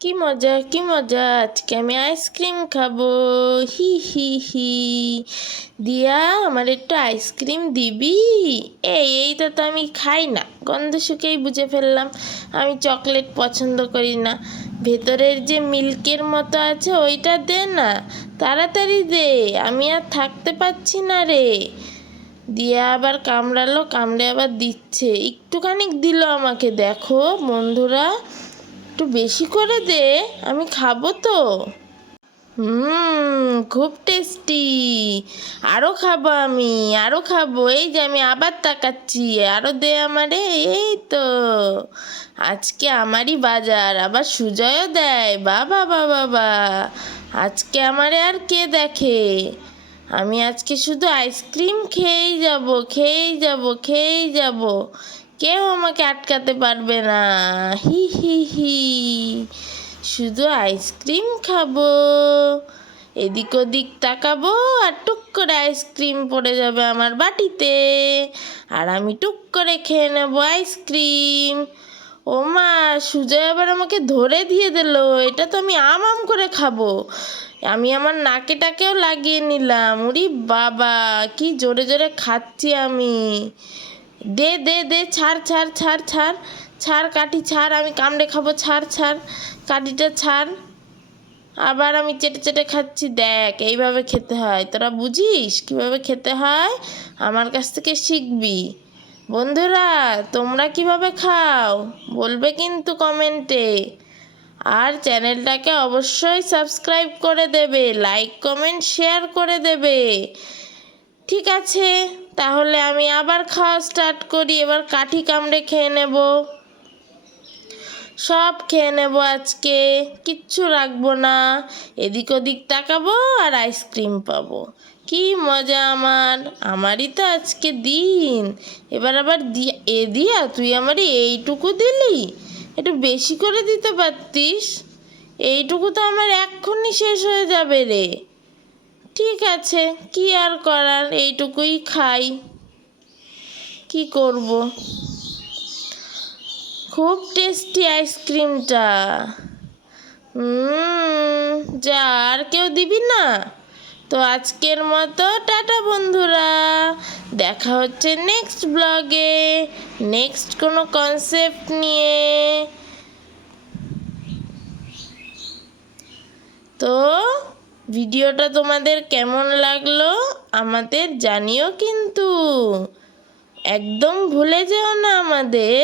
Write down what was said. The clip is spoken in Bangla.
কি মজা কি মজা, আজকে আমি আইসক্রিম খাবো। হি হি হি। দিয়া, আমার একটু আইসক্রিম দিবি? এইটা তো আমি খাই না, গন্ধ শুকেই বুঝে ফেললাম। আমি চকলেট পছন্দ করি না। ভেতরের যে মিল্কের মতো আছে ওইটা দে না, তাড়াতাড়ি দে, আমি আর থাকতে পারছি না রে। দিয়া আবার কামড়ালো, কামড়ে আবার দিচ্ছে, একটুখানি দিল আমাকে। দেখো বন্ধুরা, একটু বেশি করে দে, আমি খাবো তো। খুব টেস্টি। আরও খাবো, আমি আরও খাবো। এই যে আমি আবার তাকাচ্ছি, আরও দে আমারে। এই তো, আজকে আমারই বাজার, আবার সুজয়ও দেয়। বাবা বাবা বা, আজকে আমারে আর কে দেখে? আমি আজকে শুধু আইসক্রিম খেয়েই যাব, খেয়েই যাব, খেয়েই যাব। কেউ আমাকে আটকাতে পারবে না। হি হি হি। শুধু আইসক্রিম খাবো, এদিক ওদিক তাকাবো, আর টুক করে আইসক্রিম পড়ে যাবে আমার বাটিতে, আর আমি টুক করে খেয়ে নেবো আইসক্রিম। ও মা, সুজয় আবার আমাকে ধরে দিয়ে দিল। এটা তো আমি আম করে খাবো। আমি আমার নাকেটাকেও লাগিয়ে নিলাম। উরি বাবা, কি জোরে জোরে খাচ্ছি আমি। দে দে দে, ছাড় ছাড় ছাড় ছাড় ছাড়, কাঠি ছাড়, আমি কামড়ে খাবো, ছাড় ছাড়, কাঠিটা ছাড়। আবার আমি চেটে চেটে খাচ্ছি। দেখ, এইভাবে খেতে হয়। তোরা বুঝিস কিভাবে খেতে হয়? আমার কাছ থেকে শিখবি। বন্ধুরা, তোমরা কিভাবে খাও বলবে কিন্তু কমেন্টে। আর চ্যানেলটাকে অবশ্যই সাবস্ক্রাইব করে দেবে, লাইক কমেন্ট শেয়ার করে দেবে। ঠিক আছে, তাহলে আমি আবার খাওয়া স্টার্ট করি। এবার কাঠি কামড়ে খেয়ে নেব, সব খেয়ে নেব আজকে, কিচ্ছু রাখবো না। এদিক ওদিক তাকাবো আর আইসক্রিম পাবো। কি মজা আমার, আমারই তো আজকে দিন। এবার আবার দিয়া তুই আমারই এইটুকু দিলি, একটু বেশি করে দিতে পারতিস। এইটুকু তো আমার এক্ষুনি শেষ হয়ে যাবে রে। ঠিক আছে, কি আর করার, এইটুকুই খাই, কি করব। খুব টেস্টি আইসক্রিমটা। যা, আর কেউ দিবি না? তো আজকের মতো টাটা বন্ধুরা, দেখা হচ্ছে নেক্সট ব্লগে, নেক্সট কোনো কনসেপ্ট নিয়ে। তো ভিডিওটা তোমাদের কেমন লাগলো আমাদের জানিও কিন্তু, একদম ভুলে যেও না আমাদের